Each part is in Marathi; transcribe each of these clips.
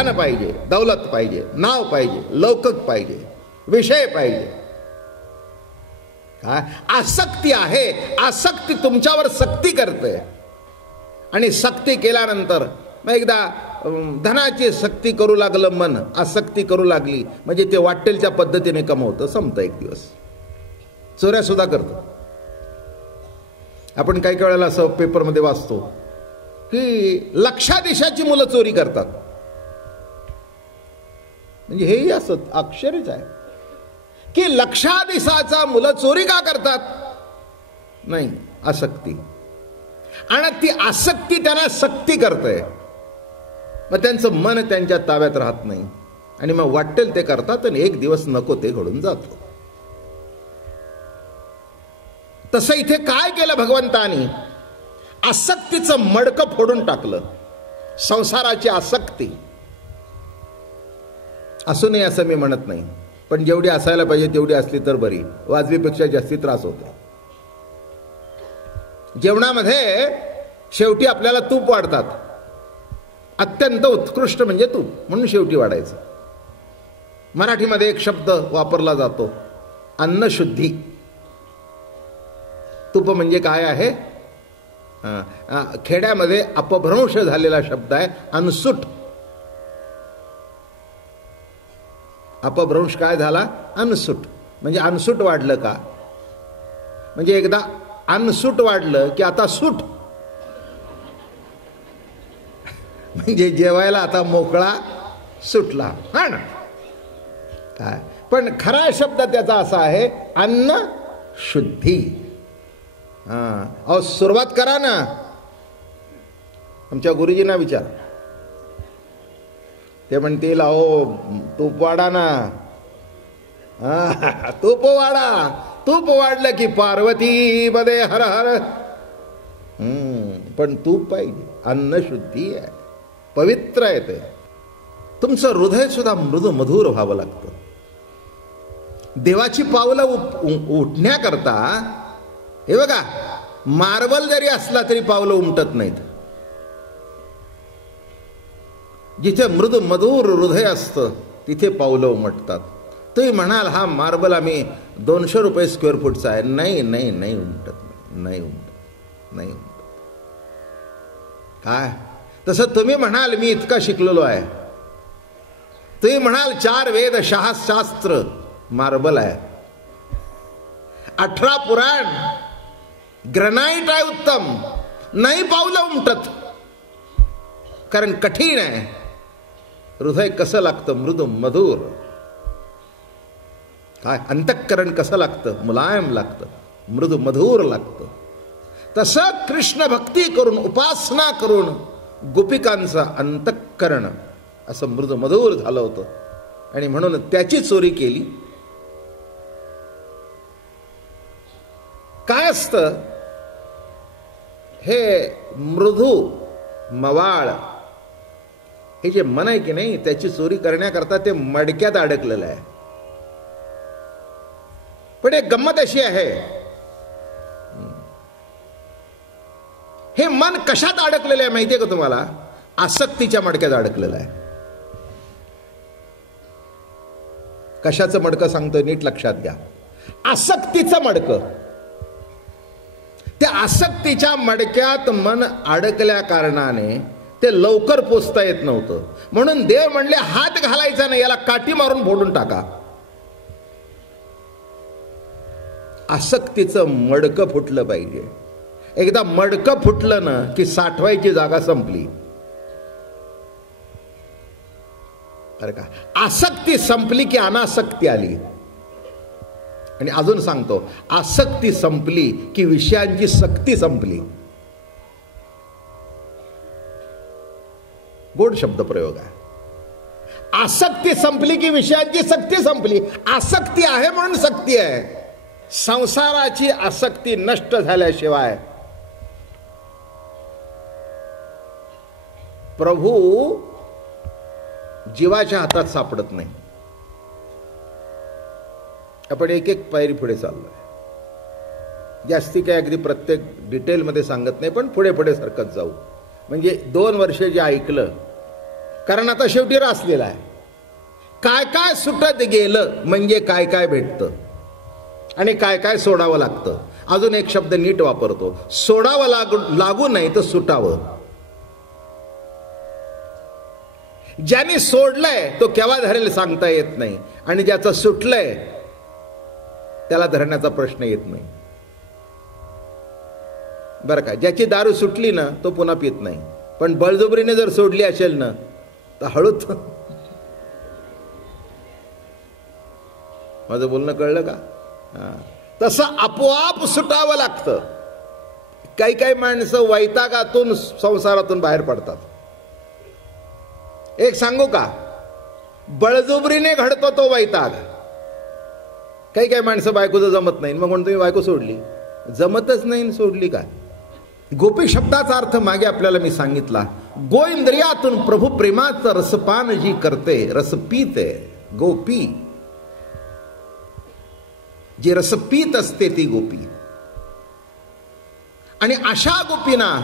धन पाहिजे, दौलत पाहिजे, नाव पाहिजे, लौकिक पाहिजे, विषय पाहिजे. काय आसक्ती आहे. आसक्ती तुमच्यावर सक्ती करते आणि सक्ती केल्यानंतर मग एकदा धनाची सक्ती करू लागलं मन, आसक्ती करू लागली म्हणजे ते वाटेल त्या पद्धतीने कमवतं, संपतं एक दिवस. चोऱ्या सुद्धा करतं. आपण काही वेळेला असं पेपरमध्ये वाचतो की लक्षाधीशाची मुलं चोरी करतात. म्हणजे हेही असं आश्चर्यच आहे की लक्षाधीशाचा मुलं चोरी का करतात? नाही, आसक्ती. आणि ती आसक्ती त्यांना सक्ती करते. मग त्यांचं मन त्यांच्या ताब्यात राहत नाही आणि मग वाटेल ते करतात आणि एक दिवस नको ते घडून जातो. तसं इथे काय केलं भगवंतानी? आसक्तीचं मडकं फोडून टाकलं. संसाराची आसक्ती असू नये असं मी म्हणत नाही, पण जेवढी असायला पाहिजे तेवढी असली तर बरी. वाजवीपेक्षा जास्ती त्रास होतो. जेवणामध्ये शेवटी आपल्याला तूप वाढतात. अत्यंत उत्कृष्ट म्हणजे तूप, म्हणून शेवटी वाढायचं. मराठीमध्ये एक शब्द वापरला जातो, अन्नशुद्धी. तूप म्हणजे काय आहे? खेड्यामध्ये अपभ्रंश झालेला शब्द आहे अनसूट. अपभ्रंश काय झाला? अनसूट. म्हणजे अनसूट वाढलं का? म्हणजे एकदा अनसूट वाढलं की आता सूट, म्हणजे जेवायला आता मोकळा सुटला. हा ना काय? पण खरा शब्द त्याचा असा आहे अन्न शुद्धी. अहो सुरुवात करा ना. आमच्या गुरुजींना विचार, ते म्हणतील अहो तूप वाढा ना. तूप वाढा. तूप वाढलं की पार्वती मध्ये हर हर. पण तूप पाहिजे. अन्न शुद्धी आहे, पवित्र आहे. ते तुमचं हृदय सुद्धा मृदू मधुर व्हावं लागतं. देवाची पावलं उठण्याकरता हे बघा, मार्बल जरी असला तरी पावलं उमटत नाहीत. जिथे मृदू मधुर हृदय असतं तिथे पावलं उमटतात. तुम्ही म्हणाल हा मार्बल आम्ही 200 रुपये स्क्वेअर फूटचा आहे. नाही नाही नाही उमटत. नाही उमटत. नाही उमटत. काय तसं तुम्ही म्हणाल मी इतका शिकलेलो आहे. तुम्ही म्हणाल 4 वेद 6 शास्त्र, मार्बल आहे. 18 पुराण ग्रनाईट आहे उत्तम. नाही पावलं उमटत, कारण कठीण आहे. हृदय कसं लागतं? मृदू मधुर. काय अंतःकरण कसं लागतं? मुलायम लागतं, मृदू मधुर लागतं. तसं कृष्ण भक्ती करून, उपासना करून गोपिकांचं अंतःकरण असं मृदू मधुर झालं होतं. आणि म्हणून त्याची चोरी केली. काय असतं हे मृदू मवाळ, हे जे मन आहे की नाही, त्याची चोरी करण्याकरता ते मडक्यात अडकलेलं आहे. पण एक गंमत अशी आहे, हे मन कशात अडकलेलं आहे माहितीये का तुम्हाला? आसक्तीच्या मडक्यात अडकलेलं आहे. कशाचं मडकं सांगतोय नीट लक्षात घ्या. आसक्तीचं मडकं. त्या आसक्तीच्या मडक्यात मन अडकल्या कारणाने ते लवकर पोचता येत नव्हतं. म्हणून देव म्हणले हात घालायचा नाही, याला काठी मारून फोडून टाका. आसक्तीचं मडकं फुटलं पाहिजे. एकदा मडकं फुटलं ना की साठवायची जागा संपली. बरं का? आसक्ती संपली की अनासक्ती आली. आणि अजून सांगतो, आसक्ती संपली की विषयांची सक्ती संपली. गोड शब्द प्रयोग आहे. आसक्ती संपली की विषयांची सक्ती संपली. आसक्ती आहे म्हणून सक्ती आहे. संसाराची आसक्ती नष्ट झाल्याशिवाय प्रभू जीवाच्या हातात सापडत नाही. आपण एक एक पायरी पुढे चाललोय. जास्ती काय अगदी प्रत्येक डिटेलमध्ये सांगत नाही, पण पुढे पुढे सरकत जाऊ. म्हणजे 2 वर्ष जे ऐकलं कारण आता शेवटी रासलेला आहे. काय काय सुटत गेलं म्हणजे काय काय भेटतं आणि काय काय सोडावं लागतं. अजून एक शब्द नीट वापरतो, सोडावं लागू नाही तर सुटावं. ज्याने सोडलंय तो केव्हा धरेल सांगता येत नाही, आणि ज्याचं सुटलंय त्याला धरण्याचा प्रश्न येत नाही. बरं का, ज्याची दारू सुटली ना तो पुन्हा पित नाही, पण बळजबरीने जर सोडली असेल ना तर हळूच. माझं बोलणं कळलं का? तसं आपोआप सुटावं लागतं. काही काही माणसं वैतागातून संसारातून बाहेर पडतात. एक सांगू का, बळजबरीने घडतो तो वैताग. काही काही माणसं बायकोचं जमत नाही, मग म्हणून तुम्ही बायको सोडली. जमतच नाही, सोडली का? गोपी शब्दाचा अर्थ मागे आपल्याला मी सांगितला. गोइंद्रियातून प्रभू प्रेमाचं रसपान जी करते, रस पीते, गोपी जी रस पीत असते ती गोपी. आणि अशा गोपींना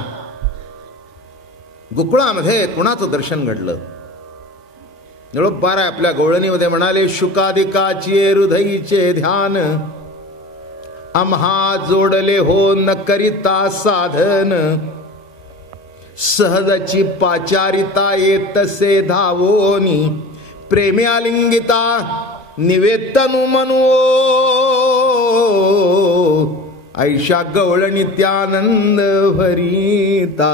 गोकुळामध्ये कुणाचं दर्शन घडलं? निळोबार आपल्या गवळणीमध्ये म्हणाले, शुकादिकाची हृदयीचे ध्यान आम्हा जोडले हो न करिता साधन, सहजची पाचारिता येतसे धावोनी, प्रेमी आलिंगिता निवेतनु मनो, ऐशा गवळणी त्यानंद भरिता.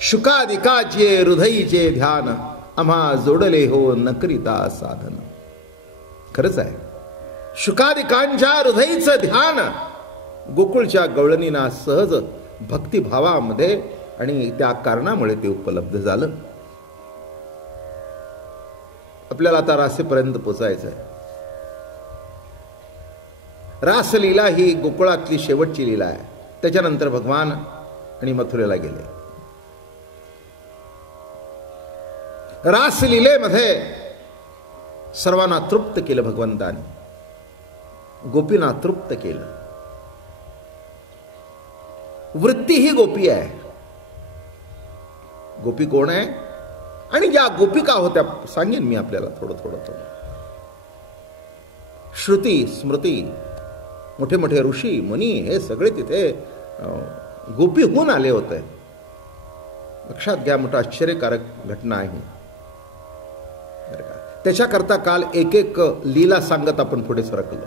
शुकादिकाचे हृदयीचे ध्यान आम्हा जोडले हो न करिता साधन. खरंच आहे, शुकादिकांच्या हृदयीचं ध्यान गोकुळच्या गवळणींना सहज भक्तिभावामध्ये आणि त्या कारणामुळे ते उपलब्ध झालं. आपल्याला आता रासेपर्यंत पोचायचं आहे. रासलीला ही गोकुळातली शेवटची लीला आहे. त्याच्यानंतर भगवान आणि मथुरेला गेले. रासलीलेमध्ये सर्वांना तृप्त केलं भगवंताने, गोपींना तृप्त केलं. वृत्ती ही गोपी आहे. गोपी कोण आहे आणि ज्या गोपिका होत्या सांगेन मी आपल्याला थोडं थोडं थोडं. श्रुती स्मृती, मोठे मोठे ऋषी मुनी हे सगळे तिथे गोपी होऊन आले होते. लक्षात घ्या, मोठं आश्चर्यकारक घटना आहे. त्याच्याकरता काल एक एक लीला सांगत आपण पुढे सरकलो.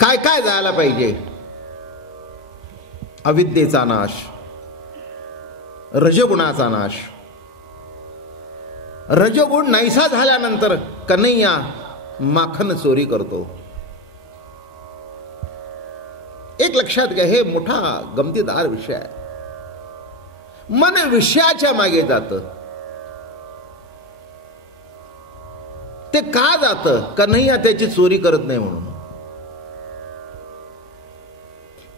काय काय जायला पाहिजे? अविद्येचा नाश, रजगुणाचा नाश. रजगुण नाहीसा झाल्यानंतर कन्हैया माखन चोरी करतो. एक लक्षात घ्या, हे मोठा गमतीदार विषय आहे. मन विषयाच्या मागे जातं. ते का जातं? कन्हैया त्याची चोरी करत नाही म्हणून.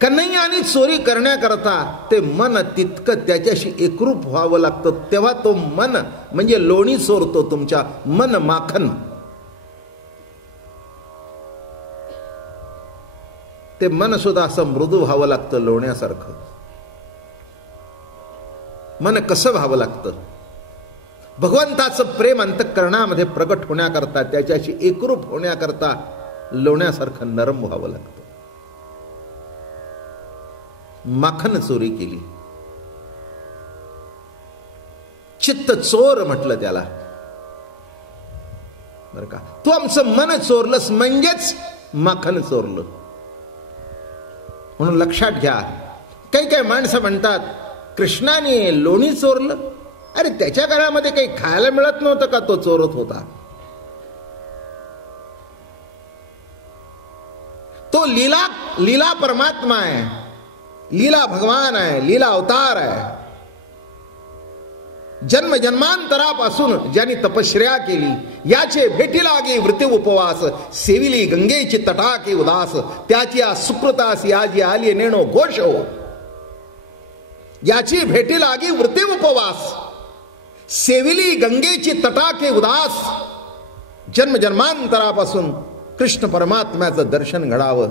कन्हैयाने चोरी करण्याकरता ते मन तितकं त्याच्याशी एकरूप व्हावं लागतं. तेव्हा तो मन म्हणजे लोणी चोरतो तुमच्या मन माखन. ते मन सुद्धा असं मृदू व्हावं लागतं लोण्यासारखं. मन कसं व्हावं लागतं? भगवंताचं प्रेम अंतःकरणामध्ये प्रकट होण्याकरता, त्याच्याशी एकरूप होण्याकरता लोण्यासारखं नरम व्हावं लागतं. माखन चोरी केली. चित्त चोर म्हटलं त्याला. बरं का, तू आमचं मन चोरलंस म्हणजेच माखन चोरलं. म्हणून लक्षात घ्या, काही काही माणसं म्हणतात कृष्णाने लोणी चोरलं. अरे त्याच्या घरामध्ये काही खायला मिळत नव्हतं का तो चोरत होता? तो लीला परमात्मा आहे, लीला भगवान आहे, लीला अवतार आहे. जन्म जन्मांतरापासून ज्यांनी तपश्चर्या केली, याचे भेटी लागे वृत्ती उपवास, सेविली गंगेची तटाके उदास, त्याची सुकृतास याजी आली नेणो घोष हो. याची भेटी लागे वृत्ती उपवास, सेविली गंगेची तटाके उदास. जन्म जन्मांतरापासून कृष्ण परमात्म्याचं दर्शन घडावं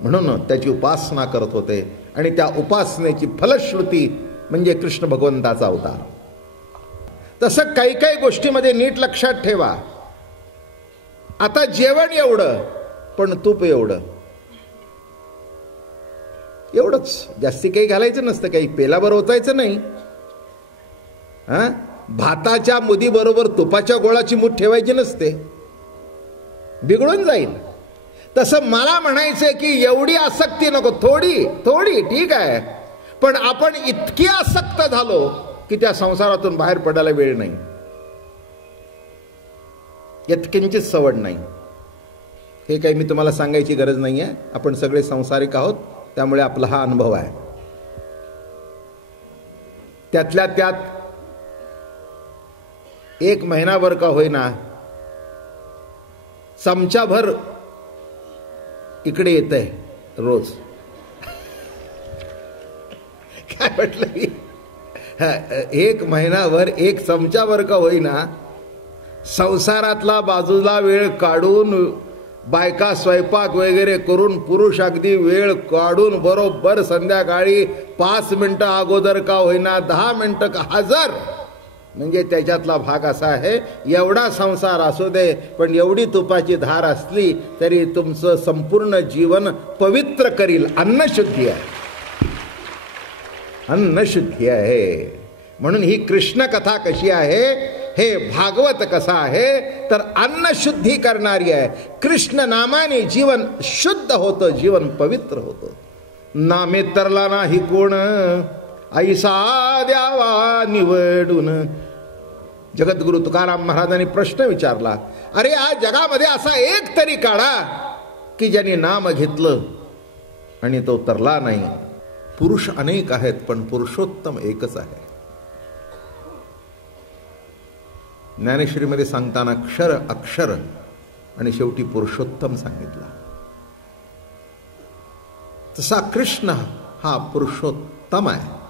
म्हणून त्याची उपासना करत होते. आणि त्या उपासनेची फलश्रुती म्हणजे कृष्ण भगवंताचा अवतार. तसं काही काही गोष्टीमध्ये नीट लक्षात ठेवा. आता जेवण एवढं, पण तूप एवढं, एवढंच, जास्ती काही घालायचं नसतं, काही पेलाभर ओतायचं नाही. भाताच्या मुदी बरोबर तुपाच्या गोळाची मूठ ठेवायची नसते, बिघडून जाईल. तसं मला म्हणायचंय की एवढी आसक्ती नको, थोडी थोडी ठीक आहे, पण आपण इतकी आसक्त झालो की त्या संसारातून बाहेर पडायला वेळ नाही, यत्किंचित सवड नाही. हे काही मी तुम्हाला सांगायची गरज नाही आहे, आपण सगळे संसारिक आहोत, त्यामुळे आपला हा अनुभव आहे. त्यातल्या त्यात 1 महिनाभर का होईना चमचाभर इकडे येतंय रोज. काय म्हटलं मी, 1 महिनाभर 1 चमचाभर का होईना संसारातला बाजूला वेळ काढून, बायका स्वयंपाक वगैरे करून, पुरुष अगदी वेळ काढून बरोबर संध्याकाळी 5 मिनिटं अगोदर का होईना, 10 मिनिटं का, हजर. म्हणजे त्याच्यातला भाग असा आहे, एवढा संसार असू दे, पण एवढी तुपाची धार असली तरी तुमचं संपूर्ण जीवन पवित्र करील. अन्नशुद्धी आहे, अन्नशुद्धी आहे. म्हणून ही कृष्ण कथा कशी आहे, हे भागवत कसा आहे, तर अन्नशुद्धी करणारी आहे. कृष्ण नामाने जीवन शुद्ध होतं, जीवन पवित्र होतं. नामे तरला नाही कोण, ऐसा द्यावा निवडून. जगद्गुरु तुकाराम महाराजांनी प्रश्न विचारला, अरे या जगामध्ये असा एक तरी काढा की ज्यांनी नाम घेतलं आणि तो तरला नाही. पुरुष अनेक आहेत, पण पुरुषोत्तम एकच आहे. ज्ञानेश्वरीमध्ये सांगताना क्षर अक्षर आणि शेवटी पुरुषोत्तम सांगितला. तसा कृष्ण हा पुरुषोत्तम आहे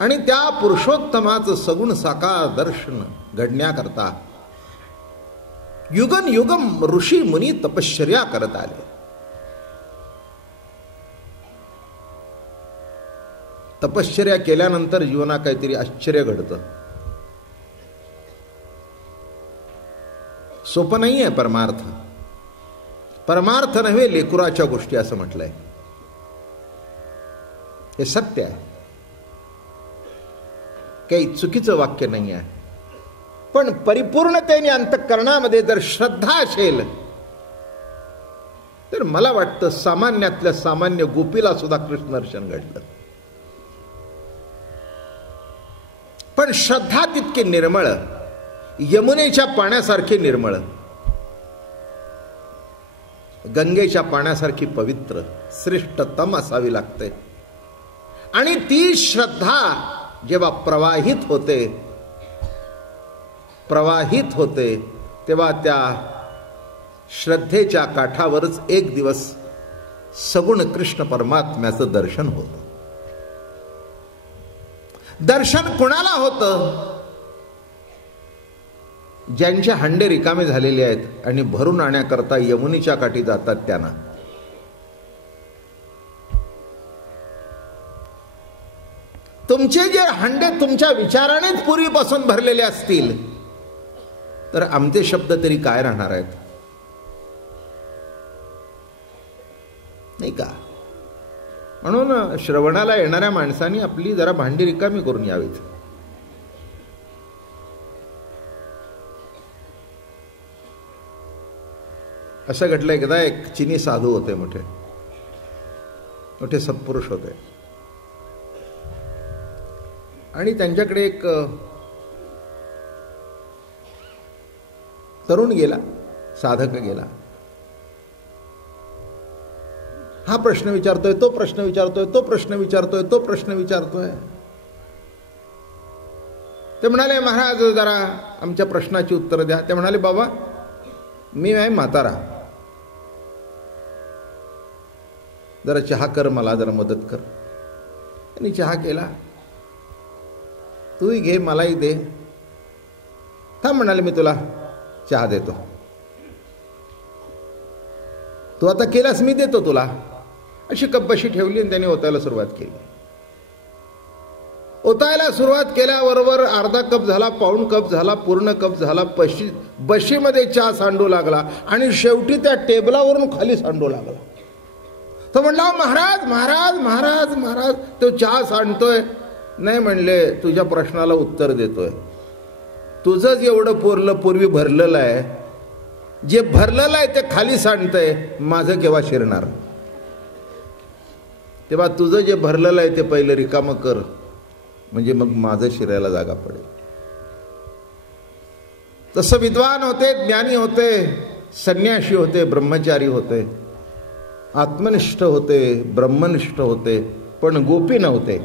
आणि त्या पुरुषोत्तमाचं सगुण साकार दर्शन घडण्याकरता युगन युगम ऋषी मुनी तपश्चर्या करत आले. तपश्चर्या केल्यानंतर जीवनात काहीतरी आश्चर्य घडतं. सोपं नाही आहे परमार्थ. परमार्थ नव्हे लेकुराच्या गोष्टी असं म्हटलंय. हे सत्य आहे, काही चुकीचं वाक्य नाही आहे. पण परिपूर्णतेने अंतःकरणामध्ये जर श्रद्धा असेल तर मला वाटतं सामान्यातल्या सामान्य गोपीला सुद्धा कृष्ण दर्शन घडलं. पण श्रद्धा तितकी निर्मळ, यमुनेच्या पाण्यासारखी निर्मळ, गंगेच्या पाण्यासारखी पवित्र, श्रेष्ठतम असावी लागते. आणि ती श्रद्धा जेव्हा प्रवाहित होते तेव्हा त्या श्रद्धेच्या काठावरच एक दिवस सगुण कृष्ण परमात्म्याचं दर्शन होतं. दर्शन कुणाला होतं? ज्यांचे हंडे रिकामे झालेले आहेत आणि भरून आणण्याकरता यमुनेच्या काठी जातात त्यांना. तुमचे जे हंडे तुमच्या विचारानेच पूर्वीपासून भरलेले असतील तर आमचे शब्द तरी काय राहणार आहेत, नाही का? म्हणून श्रवणाला येणाऱ्या माणसांनी आपली जरा भांडी रिकामी करून यावीत. असं घडलं, एकदा एक चिनी साधू होते, मोठे मोठे सत्पुरुष होते, आणि त्यांच्याकडे एक तरुण गेला, साधक गेला. हा प्रश्न विचारतोय, तो प्रश्न विचारतोय, तो प्रश्न विचारतोय, तो प्रश्न विचारतोय. ते म्हणाले, महाराज जरा आमच्या प्रश्नाची उत्तर द्या. ते म्हणाले, बाबा मी आहे म्हातारा, जरा चहा कर, मला जरा मदत कर. त्यांनी चहा केला. तूही घे, मलाही दे. थांब म्हणाले, मी तुला चहा देतो. तू आता केलास, मी देतो तुला. अशी कप बशी ठेवली आणि त्याने ओतायला सुरुवात केली. ओतायला सुरुवात केल्याबरोबर अर्धा कप झाला, पाऊण कप झाला, पूर्ण कप झाला, बशीमध्ये चहा सांडू लागला आणि शेवटी त्या टेबलावरून खाली सांडू लागला. तो म्हणला, महाराज महाराज महाराज महाराज. तो चहा सांडतोय. नाही म्हणले, तुझ्या प्रश्नाला उत्तर देतोय. तुझंच एवढं पूर्वी भरलेलं आहे, जे भरलेलं आहे ते खाली सांडतंय, माझं केव्हा शिरणार? तेव्हा तुझं जे भरलेलं आहे ते पहिलं रिकामं कर, म्हणजे मग माझं शिरायला जागा पडेल. तसं विद्वान होते, ज्ञानी होते, संन्यासी होते, ब्रह्मचारी होते, आत्मनिष्ठ होते, ब्रह्मनिष्ठ होते, पण गोपी नव्हते.